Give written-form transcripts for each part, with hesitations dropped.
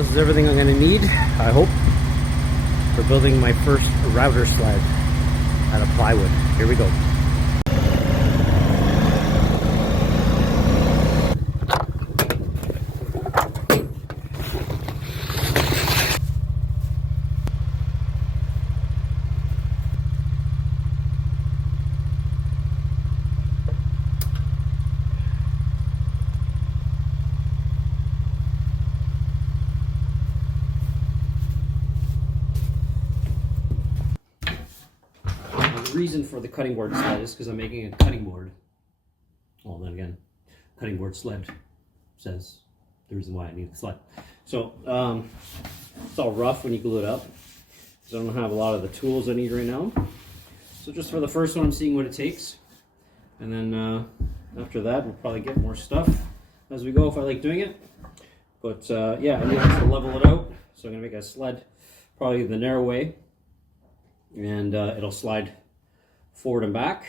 this is everything I'm going to need, I hope, for building my first router sled out of plywood. Here we go. The reason for the cutting board sled is because I'm making a cutting board. Well, then again, cutting board sled says the reason why I need the sled. So it's all rough when you glue it up, because I don't have a lot of the tools I need right now. So just for the first one, I'm seeing what it takes, and then after that, we'll probably get more stuff as we go if I like doing it. But yeah, I need to level it out, so I'm gonna make a sled probably the narrow way, and it'll slide forward and back.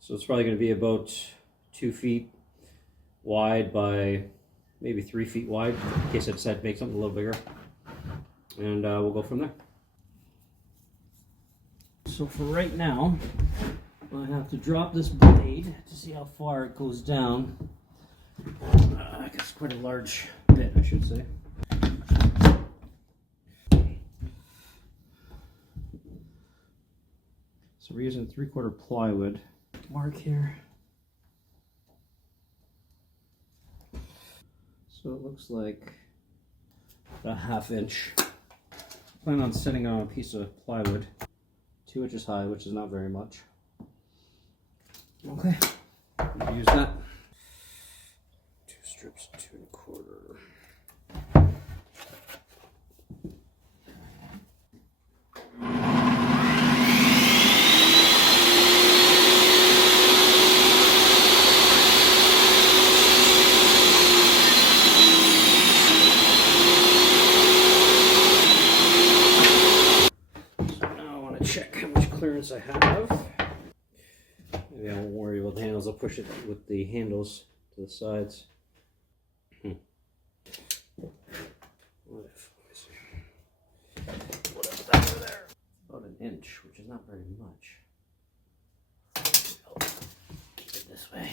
So it's probably going to be about 2 feet wide by maybe 3 feet wide, in case I decide to make something a little bigger. And we'll go from there. So for right now, I have to drop this blade to see how far it goes down. I guess it's quite a large bit, I should say. So we're using 3/4 plywood. Mark here. So it looks like a 1/2 inch. Plan on setting on a piece of plywood 2 inches high, which is not very much. Okay, use that. 2 strips, 2 1/4. Check how much clearance I have. Maybe I won't worry about the handles. I'll push it with the handles to the sides. What if, let me see. Whatever that over there. About 1 inch, which is not very much. I'll keep it this way.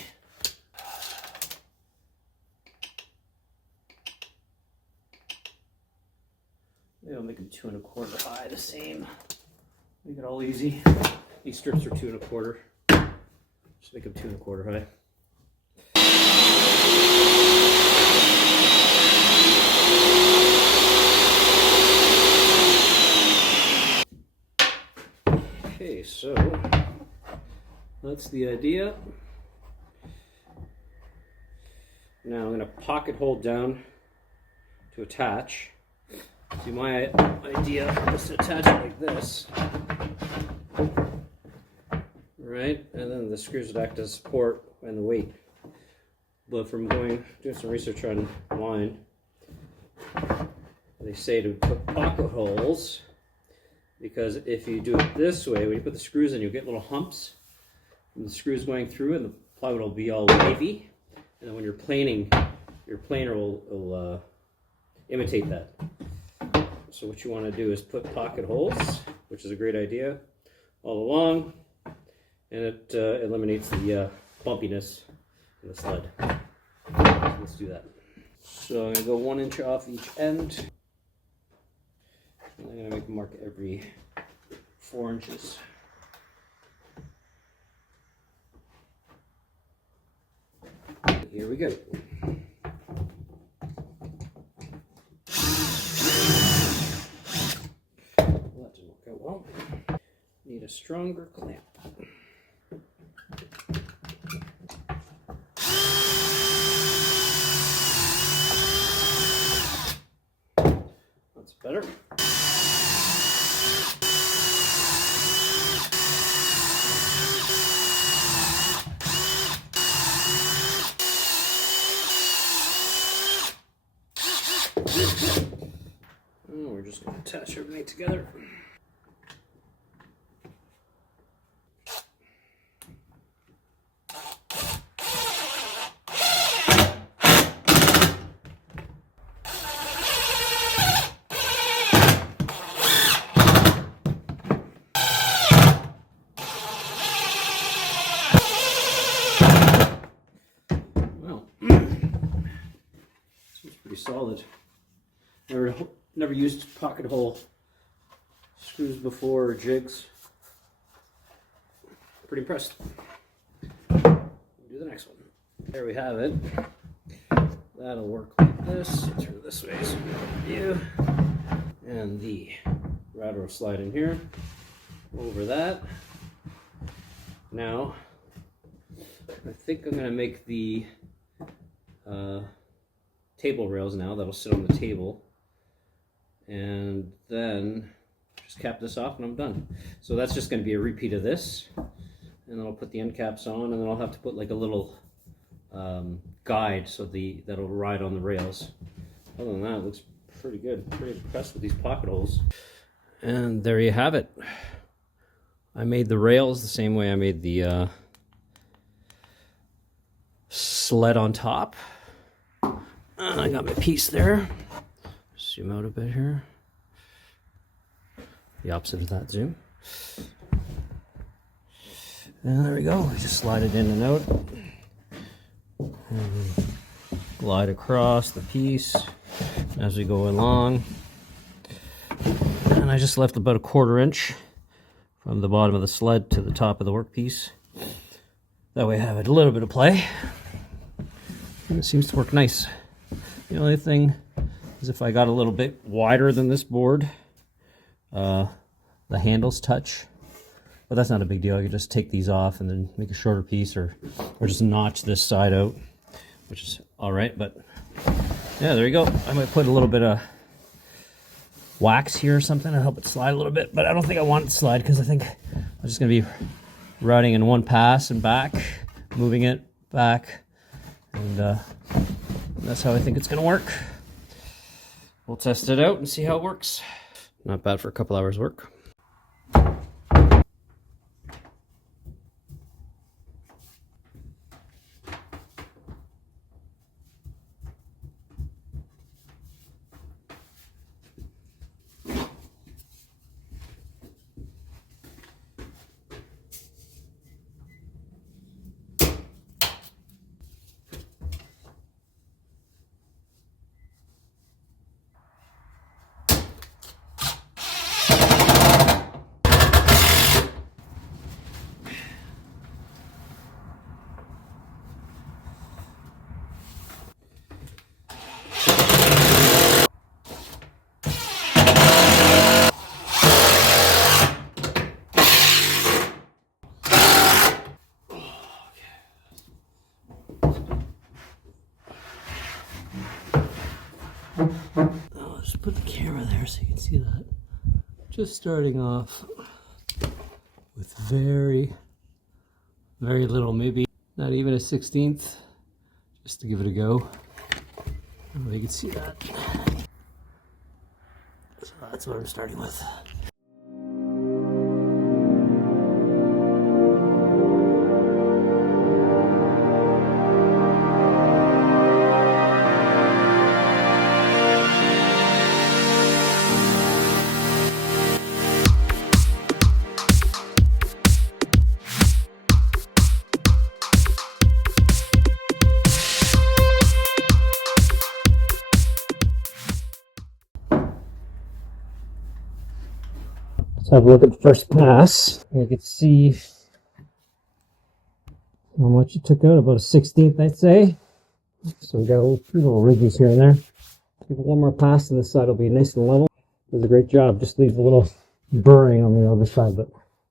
Maybe I'll make them 2 1/4 high, the same. Make it all easy. These strips are 2 1/4. Just make them 2 1/4 high. Okay, so that's the idea. Now I'm going to pocket hold down to attach. See, my idea is to attach it like this, right? And then the screws would act as support and the weight. But from doing some research online, they say to put pocket holes, because if you do it this way, when you put the screws in, you'll get little humps from the screws going through, and the plywood will be all wavy. And then when you're planing, your planer will imitate that. So what you want to do is put pocket holes, which is a great idea, all along, and it eliminates the bumpiness in the sled. Let's do that. So I'm going to go 1 inch off each end. And I'm going to make a mark every 4 inches. Here we go. That didn't work out well. Need a stronger clamp. That's better. And we're just going to attach everything together. solid. Never used pocket hole screws before or jigs. Pretty impressed. Do the next one. There we have it. That'll work like this. Turn it this way so we have a view. And the router will slide in here. Over that. Now, I think I'm going to make the table rails now that'll sit on the table. And then just cap this off and I'm done. So that's just going to be a repeat of this. And then I'll put the end caps on, and then I'll have to put like a little guide so that'll ride on the rails. Other than that, it looks pretty good. Pretty impressed with these pocket holes. And there you have it. I made the rails the same way I made the sled on top. I got my piece there. Zoom out a bit here. The opposite of that zoom. And there we go. We just slide it in and out. And glide across the piece as we go along. And I just left about a 1/4 inch from the bottom of the sled to the top of the workpiece. That way I have a little bit of play. And it seems to work nice. The only thing is if I got a little bit wider than this board, the handles touch. But that's not a big deal. I could just take these off and then make a shorter piece, or just notch this side out, which is all right. But yeah, there you go. I might put a little bit of wax here or something to help it slide a little bit, but I don't think I want it to slide because I think I'm just going to be routing in one pass and back, moving it back, and that's how I think it's going to work. We'll test it out and see how it works. Not bad for a couple hours work. I'll just put the camera there so you can see that. Just starting off with very, very little, maybe not even a 1/16, just to give it a go. Oh, you can see that. So that's what I'm starting with. Let's have a look at the first pass. You can see how much it took out, about a 1/16, I'd say. So we got a few little ridges here and there. Give it one more pass and this side will be nice and level. Does a great job. Just leaves a little burring on the other side, but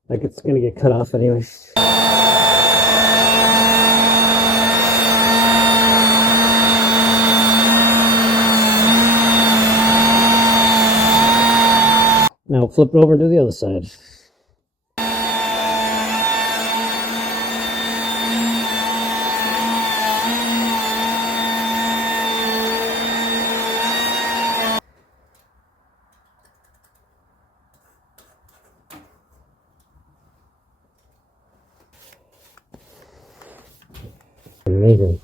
like it's going to get cut off anyway. Now flip it over to the other side. Amazing.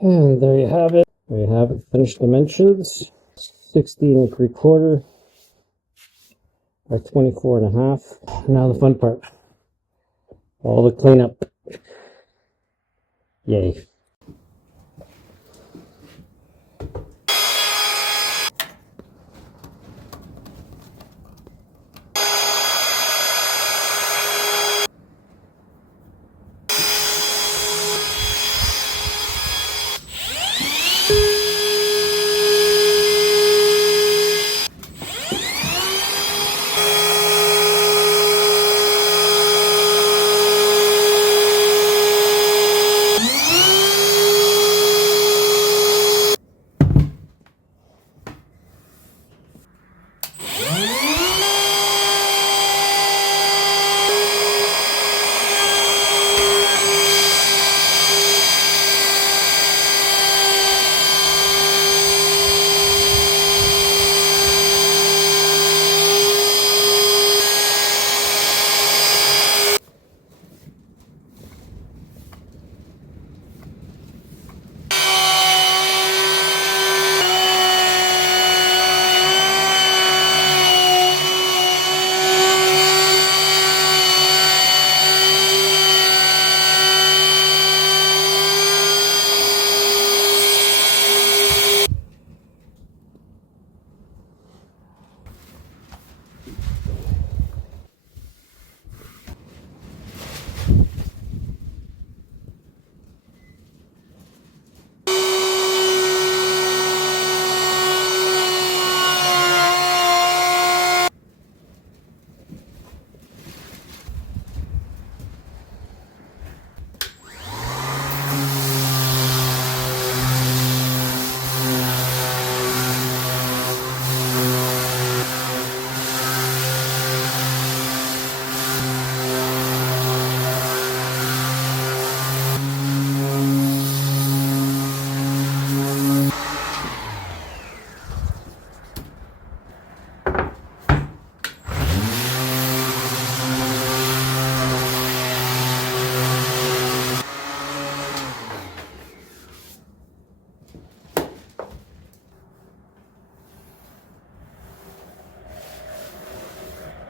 And there you have it. There you have it. Finished dimensions. 16 3/4 by 24.5. Now the fun part. All the cleanup. Yay.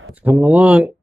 It's coming along.